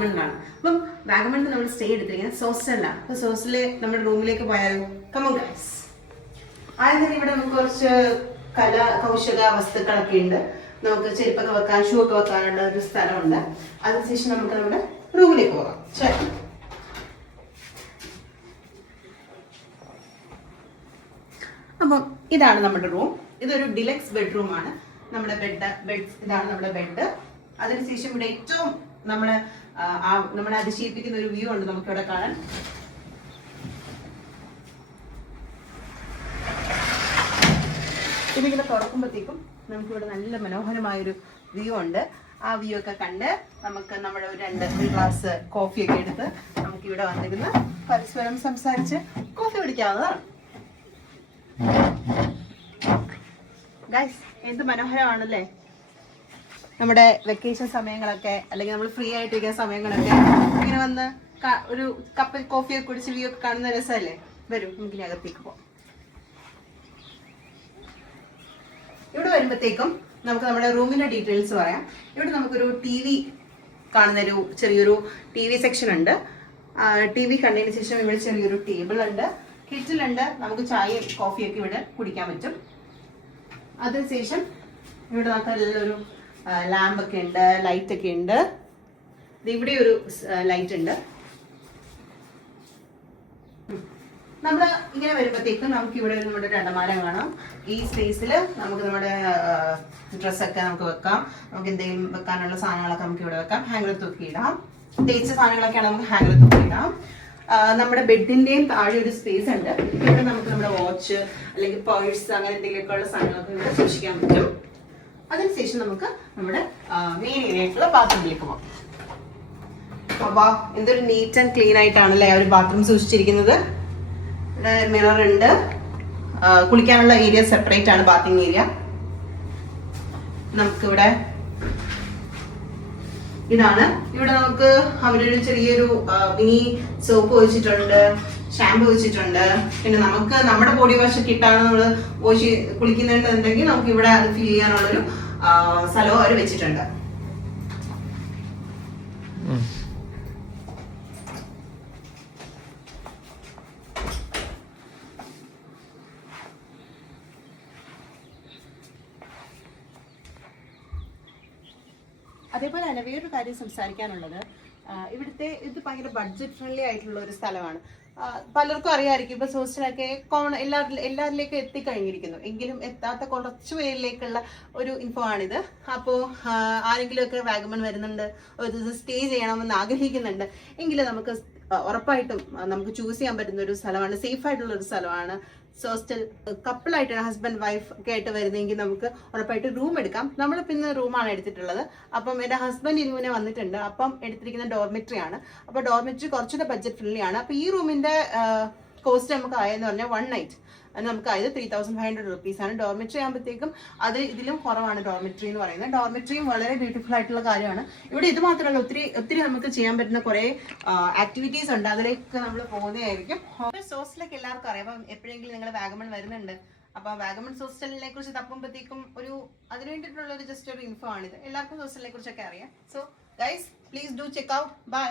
വാഗമണിലാണ്. അപ്പം വാഗമണിൽ നമ്മൾ സ്റ്റേ എടുത്തിരിക്കുന്നത് സോസ്റ്റലിലാണ്. അപ്പോൾ സോസ്റ്റലിൽ നമ്മുടെ റൂമിലേക്ക് പോയാലോ? Come on guys. ആദ്യം തന്നെ ഇവിടെ നമുക്ക് കുറച്ച് കൗശല വസ്തുക്കളൊക്കെ ഉണ്ട്. നമുക്ക് ചെരുപ്പൊക്കെ വെക്കാൻ, ഷൂ ഒക്കെ വെക്കാനുള്ള ഒരു സ്ഥലമുണ്ട്. അതിനുശേഷം നമുക്ക് നമ്മുടെ റൂമിലേക്ക് പോകാം. ശരി. അപ്പം ഇതാണ് നമ്മുടെ റൂം. ഇതൊരു ഡിലക്സ് ബെഡ്റൂമാണ്. നമ്മുടെ ഇതാണ് നമ്മുടെ ബെഡ്. അതിനുശേഷം ഇവിടെ ഏറ്റവും നമ്മളെ അതിശയിപ്പിക്കുന്ന ഒരു വ്യൂ ഉണ്ട് നമുക്കിവിടെ കാണാൻ. ഇതിങ്ങനെ തുറക്കുമ്പോഴത്തേക്കും നമുക്കിവിടെ നല്ല മനോഹരമായൊരു വ്യൂ ഉണ്ട്. ആ വ്യൂ ഒക്കെ കണ്ട് നമുക്ക് നമ്മുടെ ഒരു ഗ്ലാസ് കോഫിയൊക്കെ എടുത്ത് നമുക്കിവിടെ വന്നിരുന്ന് പരസ്പരം സംസാരിച്ച് കോഫി കുടിക്കാവുന്നതാണ്. ഗൈസ്, എന്ത് മനോഹരമാണല്ലേ. നമ്മുടെ വെക്കേഷൻ സമയങ്ങളൊക്കെ അല്ലെങ്കിൽ നമ്മൾ ഫ്രീ ആയിട്ടിരിക്കുന്ന സമയങ്ങളൊക്കെ ഇങ്ങനെ വന്ന് ഒരു കപ്പ് കോഫിയൊക്കെ കുടിച്ച് വ്യൂ ഒക്കെ കാണുന്ന രസമല്ലേ. വരും, നമുക്കിനി അകത്തേക്ക് പോകാം. ഇവിടെ വരുമ്പോഴത്തേക്കും നമുക്ക് നമ്മുടെ റൂമിന്റെ ഡീറ്റെയിൽസ് പറയാം. ഇവിടെ നമുക്കൊരു TV കാണുന്നൊരു ചെറിയൊരു TV സെക്ഷൻ ഉണ്ട്. TV കണ്ടതിന് ശേഷം ഇവിടെ ചെറിയൊരു ടേബിൾ ഉണ്ട്, കിച്ചണിലുണ്ട്. നമുക്ക് ചായയും കോഫിയൊക്കെ ഇവിടെ കുടിക്കാൻ പറ്റും. അതിനുശേഷം ഇവിടെ നമുക്ക് നല്ലൊരു ലാമ്പൊക്കെ ഉണ്ട്, ലൈറ്റ് ഒക്കെ ഉണ്ട്. ഇവിടെ ഒരു ലൈറ്റ് ഉണ്ട്. നമ്മൾ ഇങ്ങനെ വരുമ്പോഴത്തേക്കും നമുക്ക് ഇവിടെ നമ്മുടെ ഒരു അലമാര കാണാം. ഈ സ്പേസിൽ നമുക്ക് നമ്മുടെ ഡ്രസ്സൊക്കെ നമുക്ക് വെക്കാം. നമുക്ക് എന്തെങ്കിലും വെക്കാനുള്ള സാധനങ്ങളൊക്കെ നമുക്ക് ഇവിടെ വെക്കാം. ഹാങ്ങറിൽ തൂക്കിയിടാം. തേച്ച സാധനങ്ങളൊക്കെയാണ് നമുക്ക് ഹാങ്ങറിൽ തൂക്കിയിടാം. നമ്മുടെ ബെഡിന്റെയും താഴെ ഒരു സ്പേസ് ഉണ്ട്. ഇവിടെ നമുക്ക് നമ്മുടെ വാച്ച് അല്ലെങ്കിൽ പേഴ്സ് അങ്ങനെ എന്തെങ്കിലുമൊക്കെ ഉള്ള സാധനങ്ങളൊക്കെ ഇവിടെ സൂക്ഷിക്കാൻ പറ്റും. അതിനുശേഷം നമുക്ക് നമ്മുടെ മെയിൻ ഏരിയയായിട്ടുള്ള ബാത്റൂമിലേക്ക് പോകാം. അപ്പൊ എന്തൊരു നീറ്റ് ആൻഡ് ക്ലീൻ ആയിട്ടാണല്ലേ ആ ഒരു ബാത്റൂം സൂക്ഷിച്ചിരിക്കുന്നത്. ഇവിടെ മിറർ ഉണ്ട്. കുളിക്കാനുള്ള ഏരിയ സെപ്പറേറ്റ് ആണ്, ബാത്തിങ് ഏരിയ. നമുക്കിവിടെ ഇതാണ്. ഇവിടെ നമുക്ക് അവരൊരു ചെറിയൊരു മിനി സോപ്പ് വെച്ചിട്ടുണ്ട്, ഷാമ്പു വെച്ചിട്ടുണ്ട്. പിന്നെ നമുക്ക് നമ്മുടെ ബോഡി വാഷ് ഒക്കെ ഇട്ടാണ് നമ്മൾ കുളിക്കുന്നുണ്ടെങ്കിൽ നമുക്ക് ഇവിടെ അത് ഫീൽ ചെയ്യാനുള്ളൊരു സ്ഥലവും അവർ വെച്ചിട്ടുണ്ട്. അതേപോലെ തന്നെ വേറൊരു കാര്യം സംസാരിക്കാനുള്ളത്, ഇവിടുത്തെ ഇത് ഭയങ്കര ബഡ്ജറ്റ് ഫ്രണ്ട്ലി ആയിട്ടുള്ള ഒരു സ്ഥലമാണ്. പലർക്കും അറിയാമായിരിക്കും, ഇപ്പൊ ഹോസ്റ്റലൊക്കെ എല്ലാവരിലേക്കും എത്തിക്കഴിഞ്ഞിരിക്കുന്നു. എങ്കിലും എത്താത്ത കുറച്ചു പേരിലേക്കുള്ള ഒരു ഇൻഫോ ആണിത്. അപ്പോൾ ആരെങ്കിലും ഒക്കെ വാഗമൺ വരുന്നുണ്ട്, ഒരു ദിവസം സ്റ്റേ ചെയ്യണമെന്ന് ആഗ്രഹിക്കുന്നുണ്ട് എങ്കിൽ നമുക്ക് ഉറപ്പായിട്ടും നമുക്ക് ചൂസ് ചെയ്യാൻ പറ്റുന്ന ഒരു സ്ഥലമാണ്, സേഫ് ആയിട്ടുള്ള ഒരു സ്ഥലമാണ്. ഹോസ്റ്റൽ കപ്പിളായിട്ടാണ്, ഹസ്ബൻഡ് വൈഫ് ഒക്കെ ആയിട്ട് വരുന്നെങ്കിൽ നമുക്ക് ഉറപ്പായിട്ട് റൂം എടുക്കാം. നമ്മളിപ്പോൾ ഇന്ന് റൂമാണ് എടുത്തിട്ടുള്ളത്. അപ്പം എൻ്റെ ഹസ്ബൻഡ് ഇന്നുമുന്നേ വന്നിട്ടുണ്ട്. അപ്പം എടുത്തിരിക്കുന്ന ഡോർമെട്രി ആണ്. അപ്പോൾ ഡോർമെട്രി കുറച്ചുകൂടെ ബഡ്ജറ്റ് ഫ്രണ്ട്ലി ആണ്. അപ്പോൾ ഈ റൂമിന്റെ കോസ്റ്റ് നമുക്ക് ആയെന്ന് പറഞ്ഞാൽ 1 നൈറ്റ് നമുക്ക് ആയത് 3500 റുപ്പീസാണ്. ഡോർമെട്രി ആകുമ്പോഴത്തേക്കും അത് ഇതിലും കുറവാണ് ഡോർമെട്രി എന്ന് പറയുന്നത്. ഡോർമെട്രിയും വളരെ ബ്യൂട്ടിഫുൾ ആയിട്ടുള്ള കാര്യമാണ്. ഇവിടെ ഇത് മാത്രമല്ല, ഒത്തിരി നമുക്ക് ചെയ്യാൻ പറ്റുന്ന കുറെ ആക്ടിവിറ്റീസ് ഉണ്ട്. അതിലേക്ക് നമ്മൾ പോകുന്നതായിരിക്കും. ഹോസ്റ്റലൊക്കെ എല്ലാവർക്കും അറിയാം. അപ്പം എപ്പോഴെങ്കിലും നിങ്ങൾ വാഗമൺ വരുന്നുണ്ട്, അപ്പൊ വാഗമൺ ഹോസ്റ്റലിനെ കുറിച്ച് തപ്പുമ്പോഴത്തേക്കും അതിന് വേണ്ടിയിട്ടുള്ള ഒരു ജസ്റ്റ് ഒരു ഇൻഫോ ആണിത്. എല്ലാവർക്കും ഹോസ്റ്റലിനെ കുറിച്ചൊക്കെ അറിയാം. So guys, please do check out. By.